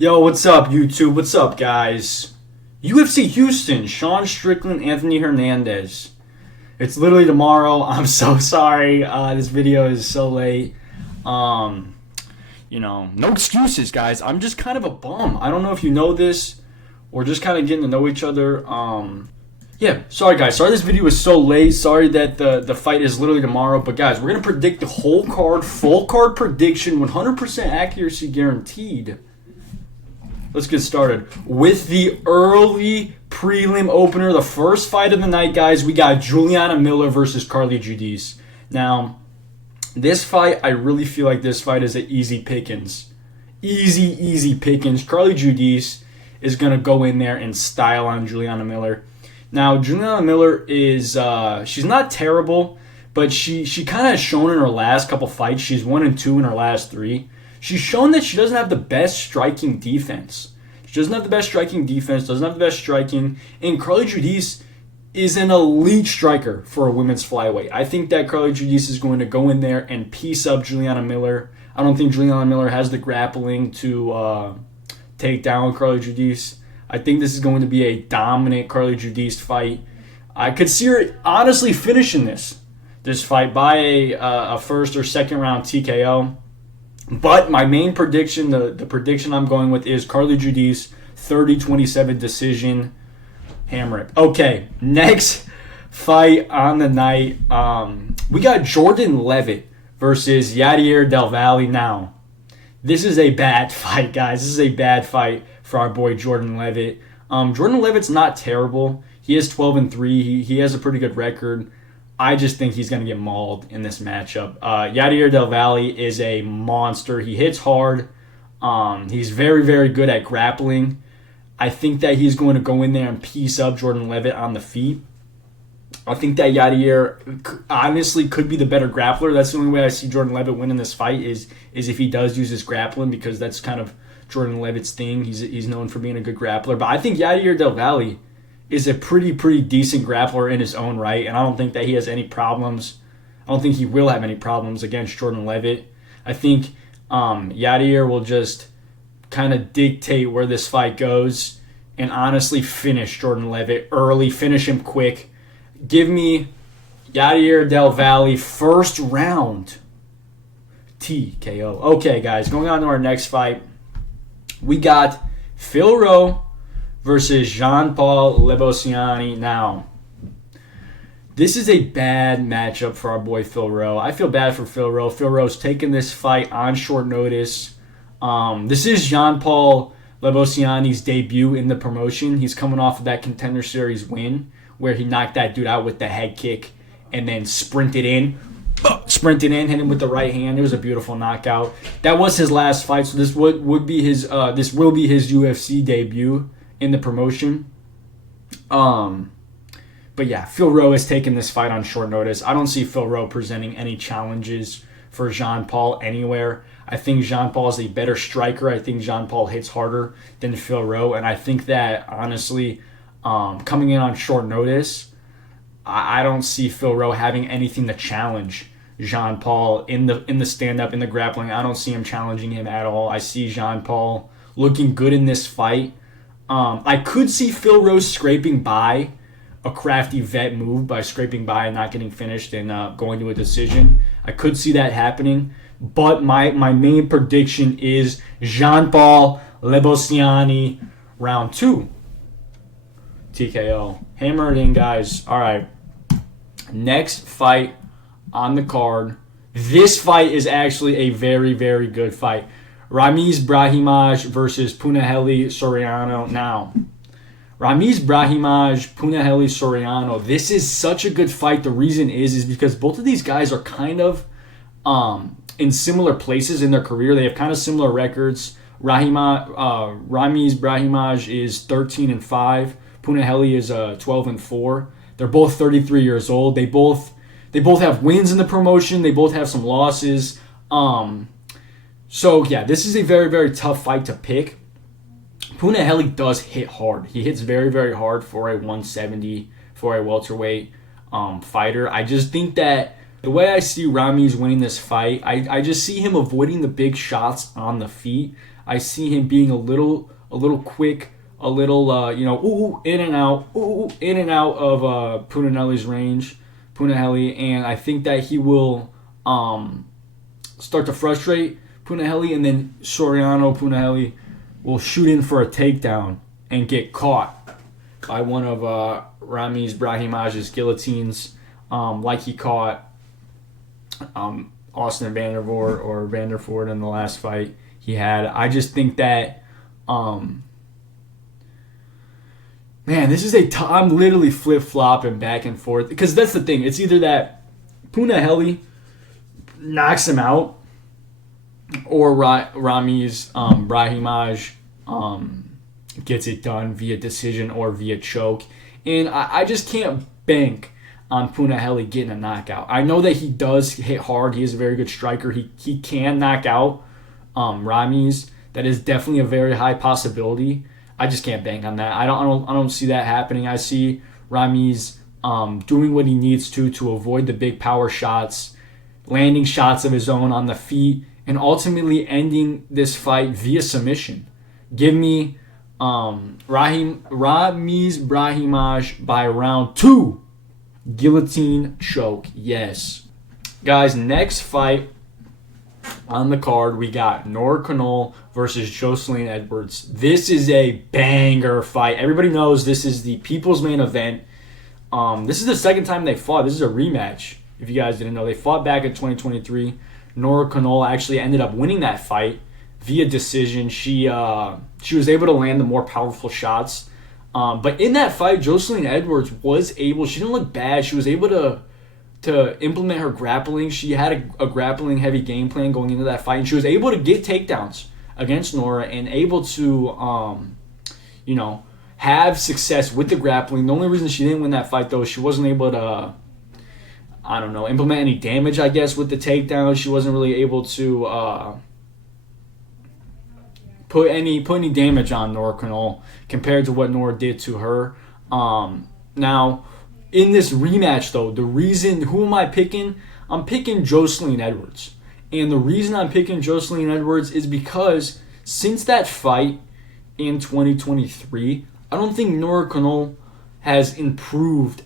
Yo, what's up, YouTube? What's up, guys? UFC Houston, Strickland, Anthony Hernandez. It's literally tomorrow. I'm so sorry. This video is so late. Um, no excuses, guys. I'm just kind of a bum. I don't know if you know this. We're just kind of getting to know each other. Yeah, sorry, guys. Sorry this video is so late. Sorry that the fight is literally tomorrow. But, guys, we're going to predict the whole card, full card prediction, 100% accuracy guaranteed. Let's get started with the early prelim opener, the first fight of the night, guys. We got Juliana Miller versus Carly Judice. Now, this fight, I really feel like this fight is an easy pickings. Easy pickings. Carly Judice is going to go in there and style on Juliana Miller. Now, Juliana Miller is, she's not terrible, but she kind of has shown in her last couple fights. She's 1-2 in her last 3. She's shown that she doesn't have the best striking defense. She doesn't have the best striking defense, doesn't have the best striking. And Carly Judice is an elite striker for a women's flyweight. I think that Carly Judice is going to go in there and piece up Juliana Miller. I don't think Juliana Miller has the grappling to take down Carly Judice. I think this is going to be a dominant Carly Judice fight. I could see her honestly finishing this fight by a first or second round TKO. But my main prediction, the prediction I'm going with is Carly Judice, 30-27 decision, hammer it. Okay, next fight on the night, we got Jordan Levitt versus Yadier Del Valle. Now, this is a bad fight, guys. This is a bad fight for our boy Jordan Levitt. Jordan Levitt's not terrible. He is 12-3. He has a pretty good record. I just think he's going to get mauled in this matchup. Yadier Del Valle is a monster. He hits hard. He's very, very good at grappling. I think that he's going to go in there and piece up Jordan Levitt on the feet. I think that Yadier honestly could be the better grappler. That's the only way I see Jordan Levitt winning this fight is if he does use his grappling, because that's kind of Jordan Levitt's thing. He's known for being a good grappler. But I think Yadier Del Valle is a pretty decent grappler in his own right, and I don't think that he has any problems. I don't think he will have any problems against Jordan Levitt. I think Yadier will just kind of dictate where this fight goes and honestly finish Jordan Levitt early, finish him quick. Give me Yadier Del Valle first round TKO. Okay, guys, going on to our next fight. We got Phil Rowe versus Jean-Paul Lebosiani. Now, this is a bad matchup for our boy Phil Rowe. I feel bad for Phil Rowe. Phil Rowe's taking this fight on short notice. This is Jean-Paul Lebosiani's debut in the promotion. He's coming off of that Contender Series win where he knocked that dude out with the head kick and then sprinted in, hit him with the right hand. It was a beautiful knockout. That was his last fight, so this will be his UFC debut in the promotion. But yeah, Phil Rowe has taken this fight on short notice. I don't see Phil Rowe presenting any challenges for Jean-Paul anywhere. I think Jean-Paul is a better striker. I think Jean-Paul hits harder than Phil Rowe, and I think that honestly, coming in on short notice, I don't see Phil Rowe having anything to challenge Jean-Paul in the stand-up, in the grappling. I don't see him challenging him at all. I see Jean-Paul looking good in this fight. I could see Phil Rowe scraping by a crafty vet move by scraping by and not getting finished and going to a decision. I could see that happening. But my main prediction is Jean-Paul Lebosiani round 2. TKO. Hammer it in, guys. All right. Next fight on the card. This fight is actually a very, very good fight. Ramiz Brahimaj versus Punahele Soriano. Now, Ramiz Brahimaj, Punahele Soriano. This is such a good fight. The reason is because both of these guys are kind of in similar places in their career. They have kind of similar records. Ramiz Brahimaj is 13-5. Punahele is 12-4. They're both 33 years old. They both have wins in the promotion. They both have some losses. So, yeah, this is a very, very tough fight to pick. Punahele does hit hard. He hits very, very hard for a 170, for a welterweight fighter. I just think that the way I see Ramiz winning this fight, I just see him avoiding the big shots on the feet. I see him being a little quick, a little in and out, in and out of Punahele's range, and I think that he will start to frustrate Punahele, and then Soriano Punahele will shoot in for a takedown and get caught by one of Ramiz Brahimaj's guillotines, like he caught Austin Vanderford in the last fight he had. I just think that, man, this is I'm literally flip-flopping back and forth, because that's the thing. It's either that Punahele knocks him out, or Ramiz Brahimaj gets it done via decision or via choke. And I just can't bank on Punahele getting a knockout. I know that he does hit hard. He is a very good striker. He can knock out Ramiz. That is definitely a very high possibility. I just can't bank on that. I don't see that happening. I see Ramiz doing what he needs to avoid the big power shots, landing shots of his own on the feet, and ultimately ending this fight via submission. Give me Ramiz Brahimaj by round 2. Guillotine choke. Yes. Guys, next fight on the card, we got Nora Knoll versus Jocelyn Edwards. This is a banger fight. Everybody knows this is the people's main event. This is the second time they fought. This is a rematch. If you guys didn't know, they fought back in 2023. Nora Knoll actually ended up winning that fight via decision. She was able to land the more powerful shots. But in that fight, Jocelyn Edwards was able, she didn't look bad. She was able to implement her grappling. She had a grappling heavy game plan going into that fight, and she was able to get takedowns against Nora and able to, have success with the grappling. The only reason she didn't win that fight, though, is she wasn't able to, implement any damage, I guess, with the takedown. She wasn't really able to put any damage on Nora Knoll compared to what Nora did to her. Now, in this rematch, though, who am I picking? I'm picking Jocelyn Edwards. And the reason I'm picking Jocelyn Edwards is because since that fight in 2023, I don't think Nora Knoll has improved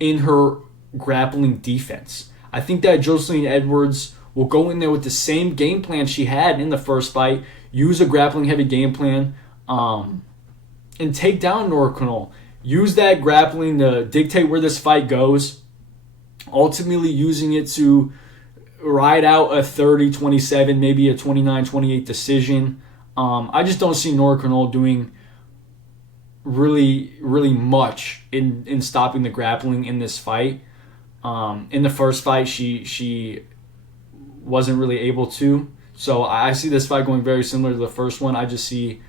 in her grappling defense. I think that Jocelyn Edwards will go in there with the same game plan she had in the first fight, use a grappling heavy game plan, and take down Nora Knoll. Use that grappling to dictate where this fight goes, ultimately using it to ride out a 30-27, maybe a 29-28 decision. I just don't see Nora Knoll doing really, really much in stopping the grappling in this fight. In the first fight, she wasn't really able to. So I see this fight going very similar to the first one. I just see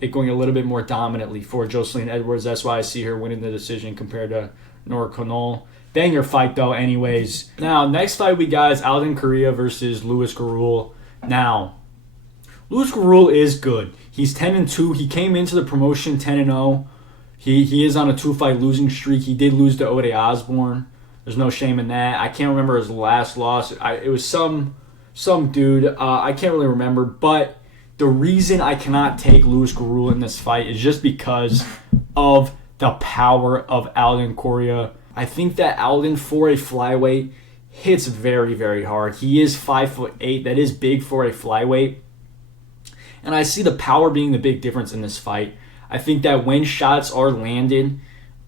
it going a little bit more dominantly for Jocelyn Edwards. That's why I see her winning the decision compared to Nora Knoll. Banger fight, though, anyways. Now, next fight we got is Alden Correa versus Louis Garul. Now, Louis Garul is good. He's 10-2. He came into the promotion 10-0. He is on a 2-fight losing streak. He did lose to Ode Osborne. There's no shame in that. I can't remember his last loss. It was some dude. I can't really remember. But the reason I cannot take Louis Garul in this fight is just because of the power of Alden Correa. I think that Alden, for a flyweight, hits very, very hard. He is 5'8". That is big for a flyweight. And I see the power being the big difference in this fight. I think that when shots are landed,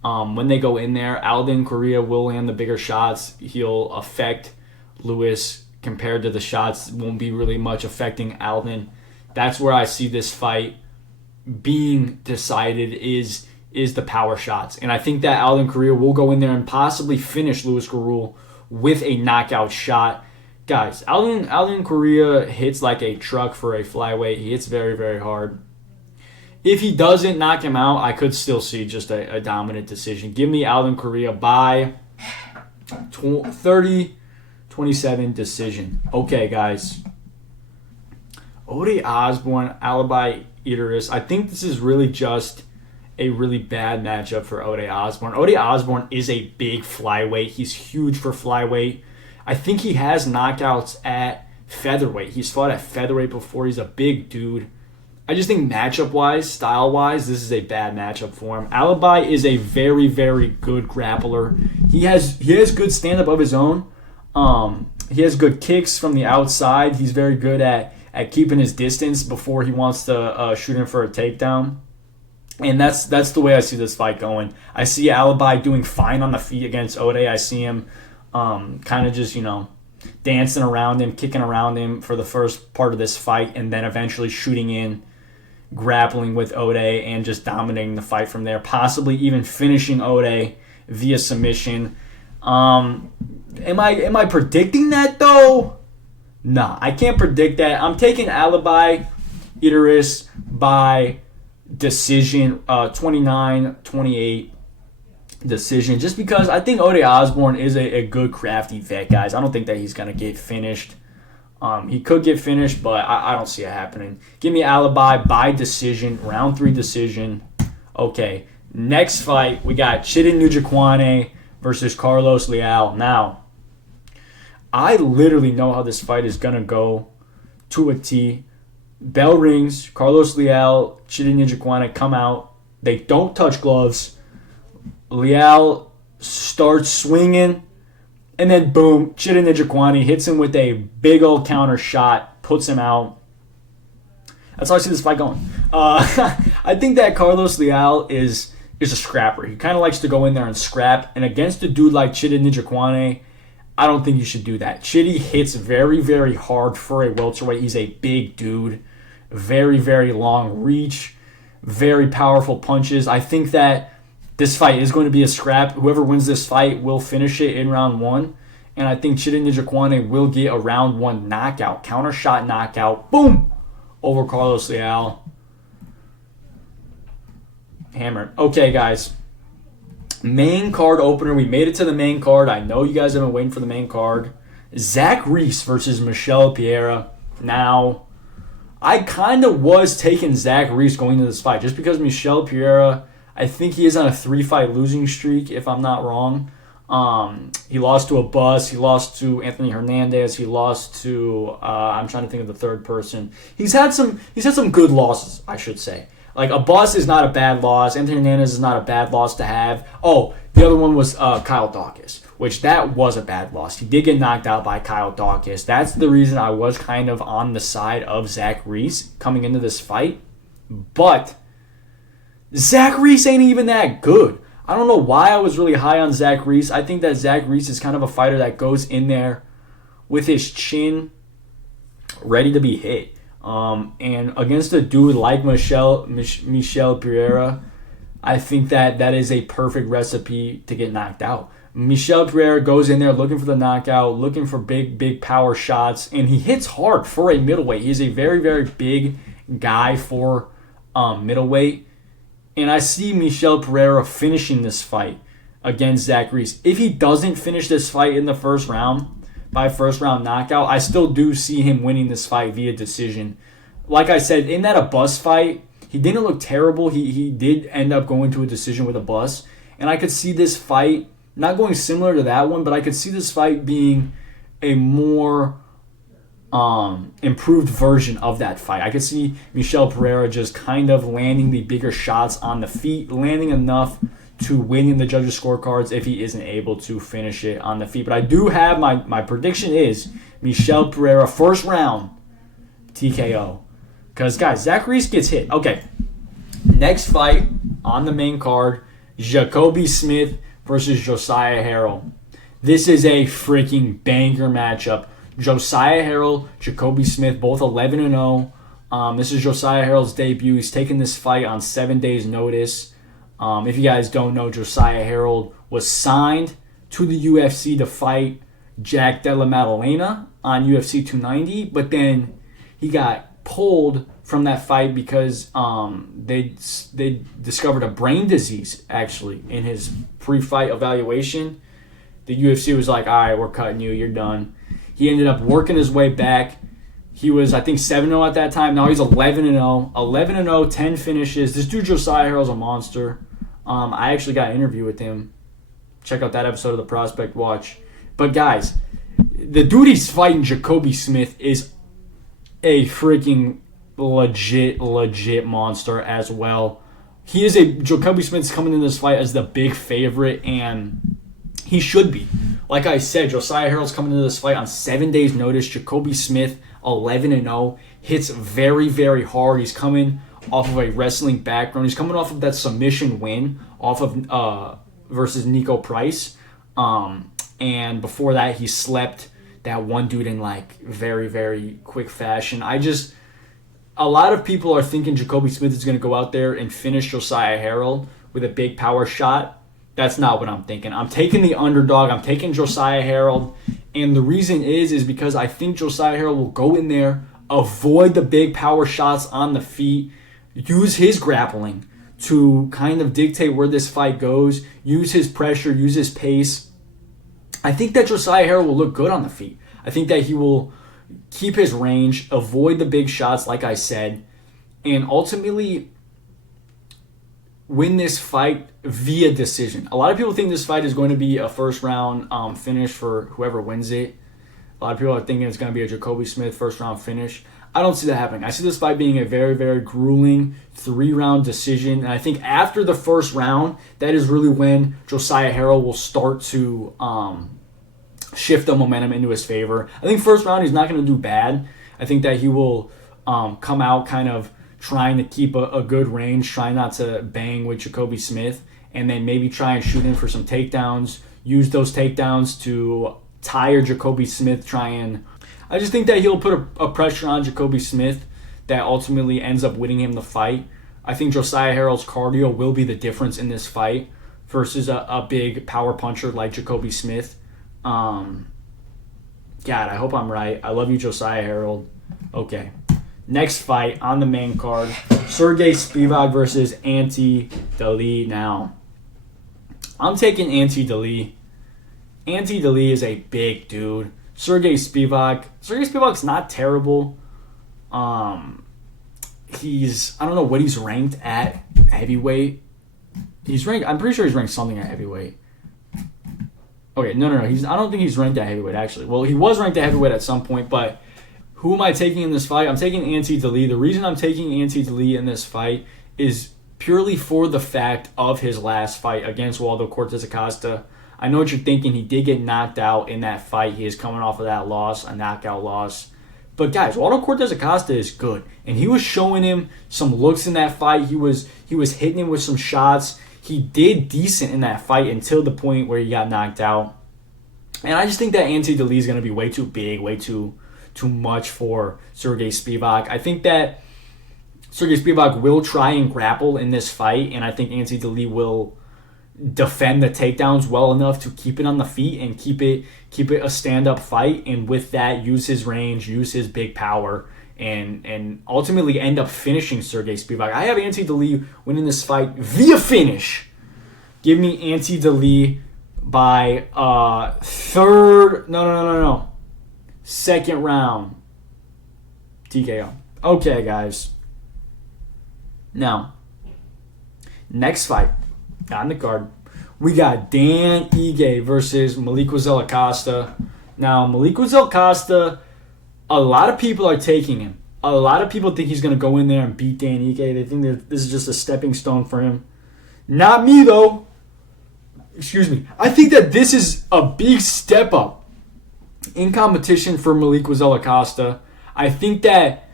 when they go in there, Alden Correa will land the bigger shots. He'll affect Louis compared to the shots. Won't be really much affecting Alden. That's where I see this fight being decided is the power shots. And I think that Alden Correa will go in there and possibly finish Louis Garul with a knockout shot. Guys, Alden Correa hits like a truck for a flyweight. He hits very, very hard. If he doesn't knock him out, I could still see just a dominant decision. Give me Alden Correa by 30-27 decision. Okay, guys. Ode Osborne, Alibi Idris. I think this is really just a really bad matchup for Ode Osborne. Ode Osborne is a big flyweight. He's huge for flyweight. I think he has knockouts at featherweight. He's fought at featherweight before. He's a big dude. I just think matchup-wise, style-wise, this is a bad matchup for him. Alibi is a very, very good grappler. He has good stand-up of his own. He has good kicks from the outside. He's very good at keeping his distance before he wants to shoot in for a takedown. And that's the way I see this fight going. I see Alibi doing fine on the feet against Ode. I see him kind of just, dancing around him, kicking around him for the first part of this fight, and then eventually shooting in, grappling with Ode, and just dominating the fight from there. Possibly even finishing Ode via submission. Am I predicting that though? Nah, I can't predict that. I'm taking Alibi Idris by decision, 29-28 decision, just because I think Ode Osborne is a good, crafty vet, guys. I don't think that he's going to get finished. He could get finished, but I don't see it happening. Give me Alibi by decision, round 3 decision. Okay, next fight, we got Chidin Njokuani versus Carlos Leal. Now, I literally know how this fight is going to go to a T. Bell rings, Carlos Leal, Chidin Njokuani come out. They don't touch gloves. Leal starts swinging, and then boom, Chidin Njokuani hits him with a big old counter shot, puts him out. That's how I see this fight going. I think that Carlos Leal is a scrapper. He kind of likes to go in there and scrap, and against a dude like Chidin Njokuani, I don't think you should do that. Chiddy hits very, very hard for a welterweight. He's a big dude. Very, very long reach. Very powerful punches. I think that this fight is going to be a scrap. Whoever wins this fight will finish it in round 1. And I think Chidin Njokuani will get a round 1 knockout. Counter shot knockout. Boom! Over Carlos Leal. Hammered. Okay, guys. Main card opener. We made it to the main card. I know you guys have been waiting for the main card. Zach Reese versus Michel Pereira. Now, I kind of was taking Zach Reese going into this fight just because Michel Pereira, I think he is on a 3-fight losing streak, if I'm not wrong. He lost to a bus. He lost to Anthony Hernandez. He lost to I'm trying to think of the third person. He's had some good losses, I should say. Like, a bus is not a bad loss. Anthony Hernandez is not a bad loss to have. Oh, the other one was Kyle Dawkins, which that was a bad loss. He did get knocked out by Kyle Dawkins. That's the reason I was kind of on the side of Zach Reese coming into this fight. But Zach Reese ain't even that good. I don't know why I was really high on Zach Reese. I think that Zach Reese is kind of a fighter that goes in there with his chin ready to be hit. And against a dude like Michel Pereira, I think that is a perfect recipe to get knocked out. Michel Pereira goes in there looking for the knockout, looking for big power shots, and he hits hard for a middleweight. He's a very, very big guy for middleweight. And I see Michel Pereira finishing this fight against Zach Reese. If he doesn't finish this fight in the first round, by first round knockout, I still do see him winning this fight via decision. Like I said, in that Abus fight, he didn't look terrible. He did end up going to a decision with Abus. And I could see this fight, not going similar to that one, but I could see this fight being a more improved version of that fight. I could see Michel Pereira just kind of landing the bigger shots on the feet, landing enough to win in the judges' scorecards if he isn't able to finish it on the feet. But I do have my prediction is Michel Pereira first round TKO. Because, guys, Zach Reese gets hit. Okay, next fight on the main card, Jacoby Smith versus Josiah Harrell. This is a freaking banger matchup. Josiah Harrell, Jacoby Smith, both 11-0. This is Josiah Harrell's debut. He's taking this fight on 7 days' notice. If you guys don't know, Josiah Harrell was signed to the UFC to fight Jack Della Maddalena on UFC 290, but then he got pulled from that fight because they discovered a brain disease, actually, in his pre-fight evaluation. The UFC was like, all right, we're cutting you. You're done. He ended up working his way back. He was, I think, 7-0 at that time. Now he's 11-0. 11-0, 10 finishes. This dude, Josiah Harrell's a monster. I actually got an interview with him. Check out that episode of the Prospect Watch. But, guys, the dude he's fighting, Jacoby Smith, is a freaking legit monster as well. Jacoby Smith's coming in this fight as the big favorite, and he should be. Like I said, Josiah Harrell's coming into this fight on 7 days' notice. Jacoby Smith, 11-0, hits very, very hard. He's coming off of a wrestling background. He's coming off of that submission win off of versus Nico Price. And before that, he slept that one dude in like very, very quick fashion. A lot of people are thinking Jacoby Smith is going to go out there and finish Josiah Harrell with a big power shot. That's not what I'm thinking. I'm taking the underdog. I'm taking Josiah Harrell. And the reason is because I think Josiah Harrell will go in there, avoid the big power shots on the feet, use his grappling to kind of dictate where this fight goes, use his pressure, use his pace. I think that Josiah Harrell will look good on the feet. I think that he will keep his range, avoid the big shots, like I said, and ultimately win this fight via decision. A lot of people think this fight is going to be a first-round finish for whoever wins it. A lot of people are thinking it's going to be a Jacoby Smith first-round finish. I don't see that happening. I see this fight being a very, very grueling 3-round decision. And I think after the first round, that is really when Josiah Harrell will start to shift the momentum into his favor. I think first round he's not going to do bad. I think that he will come out kind of trying to keep a good range, trying not to bang with Jacoby Smith, and then maybe try and shoot in for some takedowns, use those takedowns to tire Jacoby Smith, I just think that he'll put a pressure on Jacoby Smith that ultimately ends up winning him the fight. I think Josiah Harrell's cardio will be the difference in this fight versus a big power puncher like Jacoby Smith. God, I hope I'm right. I love you, Josiah Harrell. Okay. Next fight on the main card, Sergey Spivak versus Ante Delija. Now, I'm taking Ante Delija. Ante Delija is a big dude. Sergey Spivak's not terrible. I don't know what he's ranked at heavyweight. I'm pretty sure he's ranked something at heavyweight. Okay, no. I don't think he's ranked at heavyweight, actually. Well, he was ranked at heavyweight at some point, but who am I taking in this fight? I'm taking Ante Delija. The reason I'm taking Ante Delija in this fight is purely for the fact of his last fight against Waldo Cortez Acosta. I know what you're thinking. He did get knocked out in that fight. He is coming off of that loss, a knockout loss. But guys, Waldo Cortez Acosta is good, and he was showing him some looks in that fight. He was hitting him with some shots. He did decent in that fight until the point where he got knocked out. And I just think that Ante Delija is going to be way too big, way too much for Sergey Spivak. I think that Sergey Spivak will try and grapple in this fight, and I think Ante Delija will defend the takedowns well enough to keep it on the feet and keep it a stand-up fight, and with that, use his range, use his big power, and ultimately end up finishing Sergey Spivak. I have Ante Delija winning this fight via finish. Give me Ante Delija by second round TKO. Okay, guys. Now, next fight on the card, we got Dan Ige versus Malikuzela Acosta. Now, Malikuzela Acosta, a lot of people are taking him. A lot of people think he's going to go in there and beat Dan Ige. They think that this is just a stepping stone for him. Not me, though. Excuse me. I think that this is a big step up in competition for Malikuzela Acosta. I think that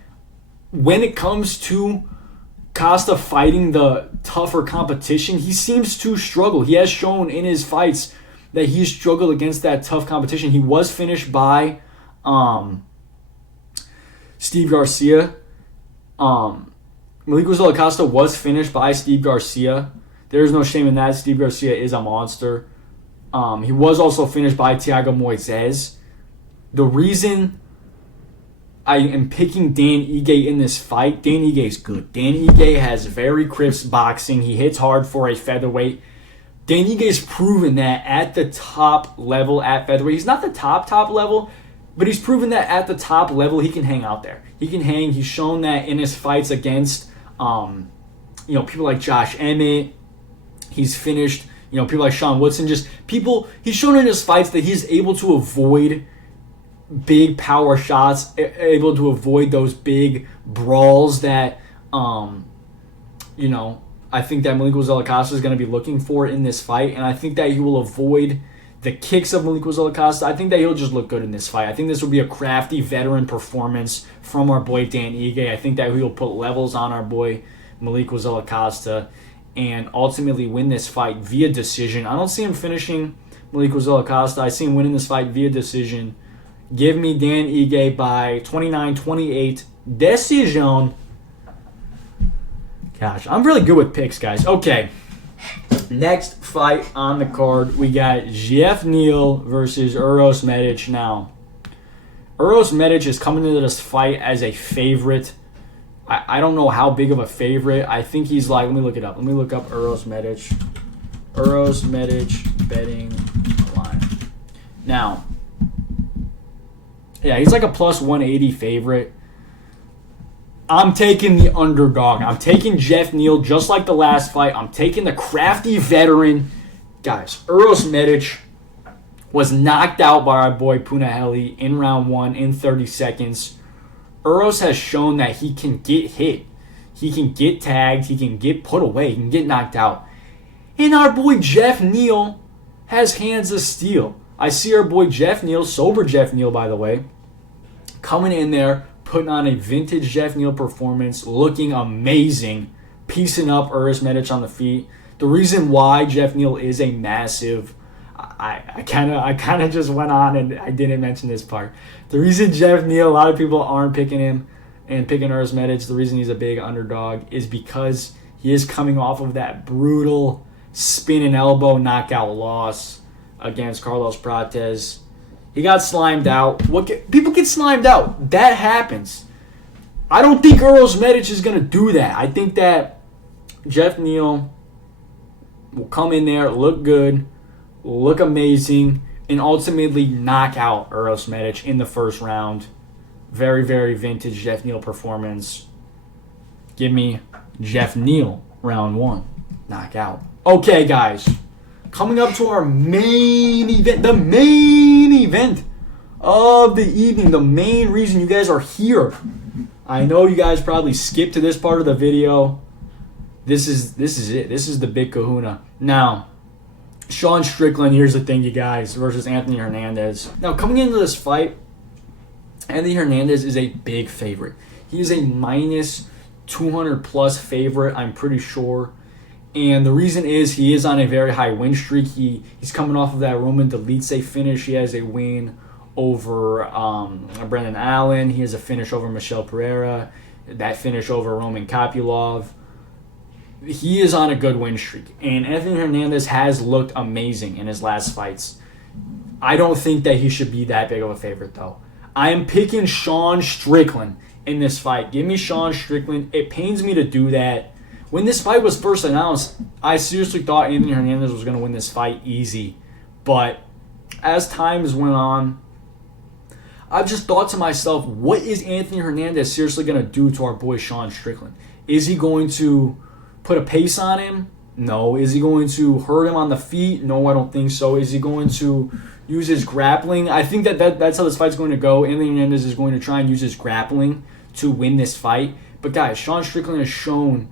when it comes to Costa fighting the tougher competition, he seems to struggle. He has shown in his fights that he's struggled against that tough competition. He was finished by Steve Garcia. Malikuzela Acosta was finished by Steve Garcia. There's no shame in that. Steve Garcia is a monster. He was also finished by Thiago Moises. The reason I am picking Dan Ige in this fight, Dan Ige is good. Dan Ige has very crisp boxing. He hits hard for a featherweight. Dan Ige's proven that at the top level at featherweight. He's not the top level, but he's proven that at the top level he can hang out there. He can hang. He's shown that in his fights against people like Josh Emmett. He's finished, people like Sean Woodson. He's shown in his fights that he's able to avoid big power shots, able to avoid those big brawls that, I think that Malik Zelikosta is going to be looking for in this fight. And I think that he will avoid the kicks of Malik Zelikosta. I think that he'll just look good in this fight. I think this will be a crafty veteran performance from our boy Dan Ige. I think that he'll put levels on our boy Malik Zelikosta and ultimately win this fight via decision. I don't see him finishing Malik Zelikosta. I see him winning this fight via decision. Give me Dan Ige by 29-28 decision. Gosh, I'm really good with picks, guys. Okay, next fight on the card, we got Jeff Neal versus Uros Medic. Now, Uros Medic is coming into this fight as a favorite. I don't know how big of a favorite. I think he's like, let me look it up. Let me look up Uros Medic. Uros Medic betting line. Now, yeah, he's like a plus 180 favorite. I'm taking the underdog. I'm taking Jeff Neal just like the last fight. I'm taking the crafty veteran. Guys, Uros Medic was knocked out by our boy Punahele in round 1 in 30 seconds. Uros has shown that he can get hit. He can get tagged. He can get put away. He can get knocked out. And our boy Jeff Neal has hands of steel. I see our boy Jeff Neal, sober Jeff Neal by the way, coming in there, putting on a vintage Jeff Neal performance, looking amazing, piecing up Uros Medic on the feet. The reason why Jeff Neal is a massive, I kind of just went on and I didn't mention this part. The reason Jeff Neal, a lot of people aren't picking him and picking Uros Medic, the reason he's a big underdog is because he is coming off of that brutal spin and elbow knockout loss against Carlos Prates. He got slimed out. People get slimed out. That happens. I don't think Uros Medic is going to do that. I think that Jeff Neal will come in there, look good, look amazing, and ultimately knock out Uros Medic in the first round. Very, very vintage Jeff Neal performance. Give me Jeff Neal, round 1. Knockout. Okay, guys. Coming up to our main event, the main event of the evening, the main reason you guys are here. I know you guys probably skipped to this part of the video. This is it. This is the big kahuna. Now, Sean Strickland, here's the thing, you guys, versus Anthony Hernandez. Now, coming into this fight, Anthony Hernandez is a big favorite. He is a minus 200 plus favorite, I'm pretty sure. And the reason is he is on a very high win streak. He's coming off of that Roman Dolidze finish. He has a win over Brendan Allen. He has a finish over Michel Pereira. That finish over Roman Kopylov. He is on a good win streak. And Anthony Hernandez has looked amazing in his last fights. I don't think that he should be that big of a favorite, though. I am picking Sean Strickland in this fight. Give me Sean Strickland. It pains me to do that. When this fight was first announced, I seriously thought Anthony Hernandez was going to win this fight easy. But as time has went on, I've just thought to myself, what is Anthony Hernandez seriously going to do to our boy Sean Strickland? Is he going to put a pace on him? No. Is he going to hurt him on the feet? No, I don't think so. Is he going to use his grappling? I think that's how this fight's going to go. Anthony Hernandez is going to try and use his grappling to win this fight. But guys, Sean Strickland has shown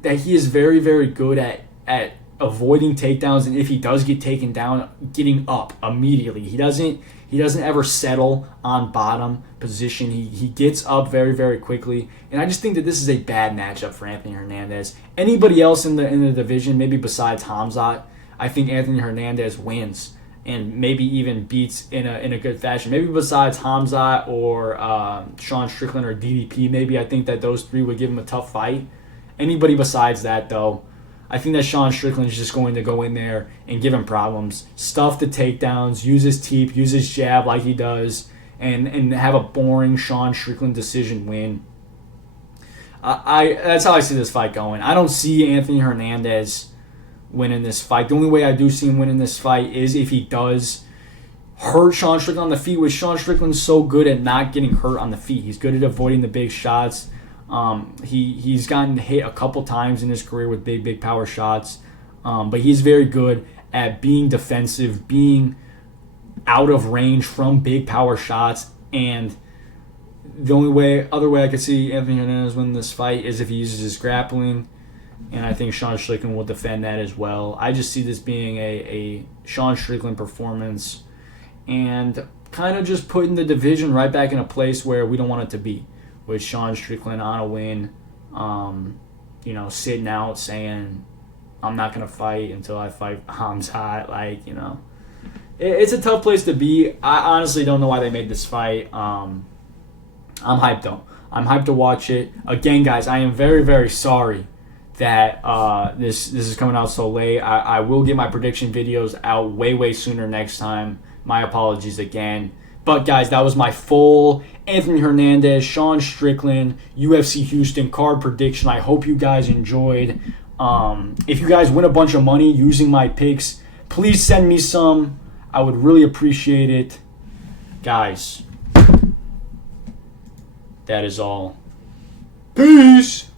that he is very, very good at avoiding takedowns, and if he does get taken down, getting up immediately. He doesn't ever settle on bottom position. He gets up very, very quickly, and I just think that this is a bad matchup for Anthony Hernandez. Anybody else in the division, maybe besides Hamzat, I think Anthony Hernandez wins and maybe even beats in a good fashion. Maybe besides Hamzat or Sean Strickland or DDP, maybe I think that those three would give him a tough fight. Anybody besides that, though, I think that Sean Strickland is just going to go in there and give him problems. Stuff the takedowns, use his teep, use his jab like he does, and have a boring Sean Strickland decision win. That's how I see this fight going. I don't see Anthony Hernandez winning this fight. The only way I do see him winning this fight is if he does hurt Sean Strickland on the feet, which Sean Strickland's so good at not getting hurt on the feet. He's good at avoiding the big shots. He's gotten hit a couple times in his career with big power shots, but he's very good at being defensive, being out of range from big power shots, and the other way I could see Anthony Hernandez win this fight is if he uses his grappling, and I think Sean Strickland will defend that as well. I just see this being a Sean Strickland performance, and kind of just putting the division right back in a place where we don't want it to be, with Sean Strickland on a win, sitting out saying, I'm not going to fight until I fight Hamzat. It's a tough place to be. I honestly don't know why they made this fight. I'm hyped, though. I'm hyped to watch it. Again, guys, I am very, very sorry that this is coming out so late. I will get my prediction videos out way, way sooner next time. My apologies again. But, guys, that was my full Anthony Hernandez, Sean Strickland, UFC Houston card prediction. I hope you guys enjoyed. If you guys win a bunch of money using my picks, please send me some. I would really appreciate it. Guys, that is all. Peace!